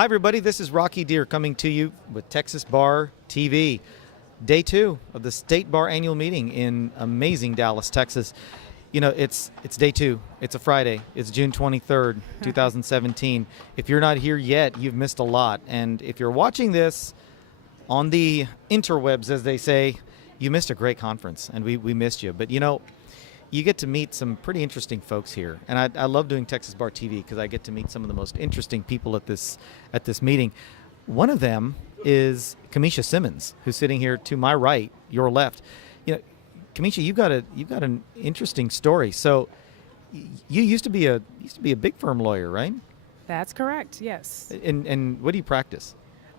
Hi, everybody. This is Rocky Dhir coming to you with Texas Bar TV. Day 2 of the State Bar Annual Meeting in amazing Dallas, Texas. You know, it's day 2. It's a Friday. It's June 23rd, 2017. If you're not here yet, you've missed a lot. And if you're watching this on the interwebs, as they say, you missed a great conference, and we missed you. But, you know, you get to meet some pretty interesting folks here. And I love doing Texas Bar TV because I get to meet some of the most interesting people at this meeting. One of them is Camisha Simmons, who's sitting here to my right, your left. You know, Camisha, you've got an interesting story. So you used to be a big firm lawyer, right? That's correct, yes. And what do you practice?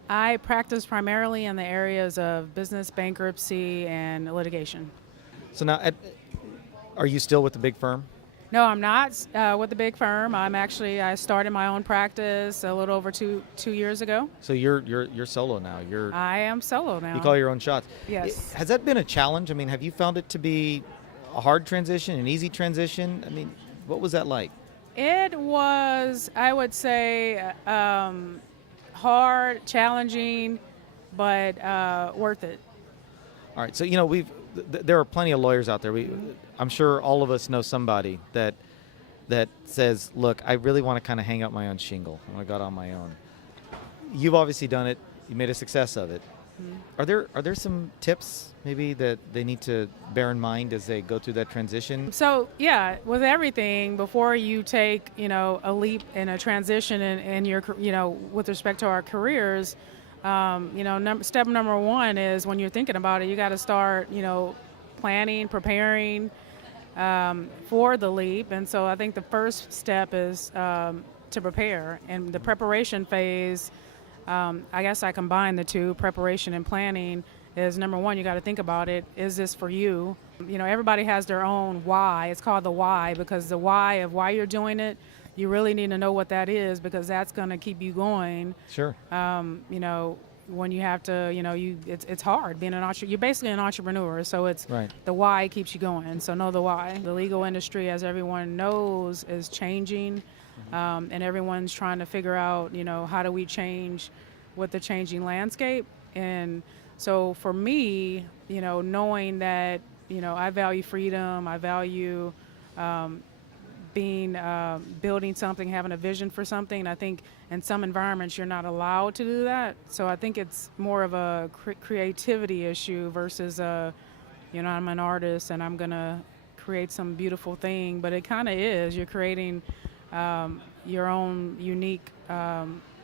I practice primarily in the areas of business, bankruptcy, and litigation. So now, are you still with the big firm? No, I'm not with the big firm. I started my own practice a little over two years ago. So you're solo now. I am solo now. You call your own shots. Yes. Has that been a challenge? I mean, have you found it to be a hard transition, an easy transition? I mean, what was that like? It was, I would say, hard, challenging, but worth it. All right. So, you know, there are plenty of lawyers out there. I'm sure all of us know somebody that says, look, I really want to kind of hang out my own shingle. I want to go out on my own. You've obviously done it. You made a success of it. Mm-hmm. Are there some tips maybe that they need to bear in mind as they go through that transition? So, yeah, with everything, before you take, a leap in a transition in your, with respect to our careers, step number one is when you're thinking about it, you got to start, planning, preparing for the leap. And so I think the first step is to prepare. And the preparation phase, I guess I combine the two, preparation and planning, is number one, you got to think about it. Is this for you? You know, everybody has their own why. It's called the why, because the why of why you're doing it, you really need to know what that is, because that's going to keep you going. Sure. When you have to, it's hard being an entrepreneur. You're basically an entrepreneur, so it's right. The why keeps you going. So know the why. The legal industry, as everyone knows, is changing, and everyone's trying to figure out, how do we change with the changing landscape. And so for me, knowing that, I value freedom, I value building something, having a vision for something. I think in some environments you're not allowed to do that. So I think it's more of a creativity issue versus I'm an artist and I'm gonna create some beautiful thing. But it kind of is. You're creating your own unique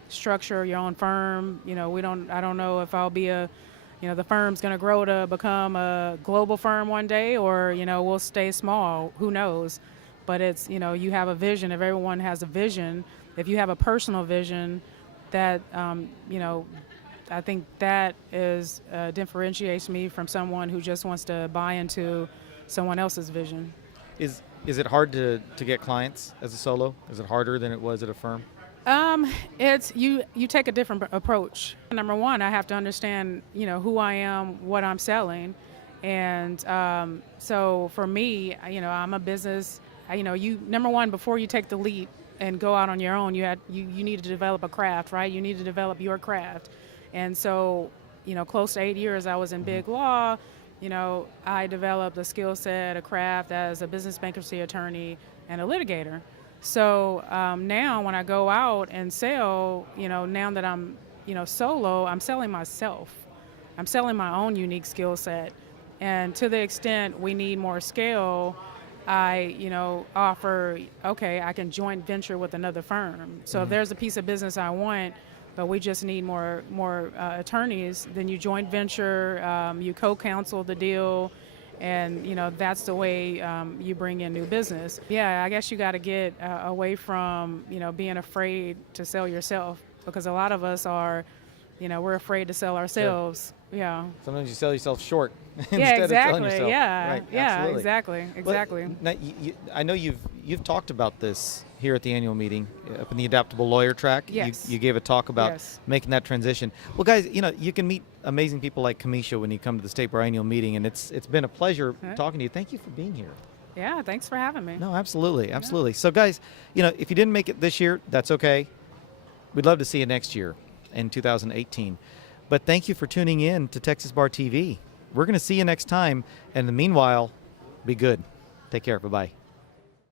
structure, your own firm. I don't know if I'll be the firm's gonna grow to become a global firm one day, or we'll stay small. Who knows? But it's, you have a vision. If everyone has a vision, if you have a personal vision, that, I think that differentiates me from someone who just wants to buy into someone else's vision. Is it hard to get clients as a solo? Is it harder than it was at a firm? It's you take a different approach. Number one, I have to understand, who I am, what I'm selling. And so for me, I'm a business. Number one, before you take the leap and go out on your own, you need to develop a craft, right? You need to develop your craft. And so, close to 8 years I was in big law. I developed a skill set, a craft as a business bankruptcy attorney and a litigator. So now when I go out and sell, now that I'm, solo, I'm selling myself. I'm selling my own unique skill set. And to the extent we need more scale, I, offer, okay, I can joint venture with another firm. So if there's a piece of business I want, but we just need more attorneys, then you joint venture, you co-counsel the deal, and, that's the way you bring in new business. Yeah, I guess you got to get away from, being afraid to sell yourself, because a lot of us are, we're afraid to sell ourselves. Sure. Yeah. Sometimes you sell yourself short yeah, instead exactly. of selling yourself. Yeah, right. yeah, Absolutely. exactly. But now, I know you've talked about this here at the annual meeting up in the adaptable lawyer track. Yes. You gave a talk about yes. making that transition. Well, guys, you can meet amazing people like Camisha when you come to the State Bar annual meeting, and it's been a pleasure talking to you. Thank you for being here. Yeah, thanks for having me. No, absolutely. So, guys, if you didn't make it this year, that's okay. we'd love to see you next year in 2018. But thank you for tuning in to Texas Bar TV. We're going to see you next time. And in the meanwhile, be good. Take care. Bye-bye.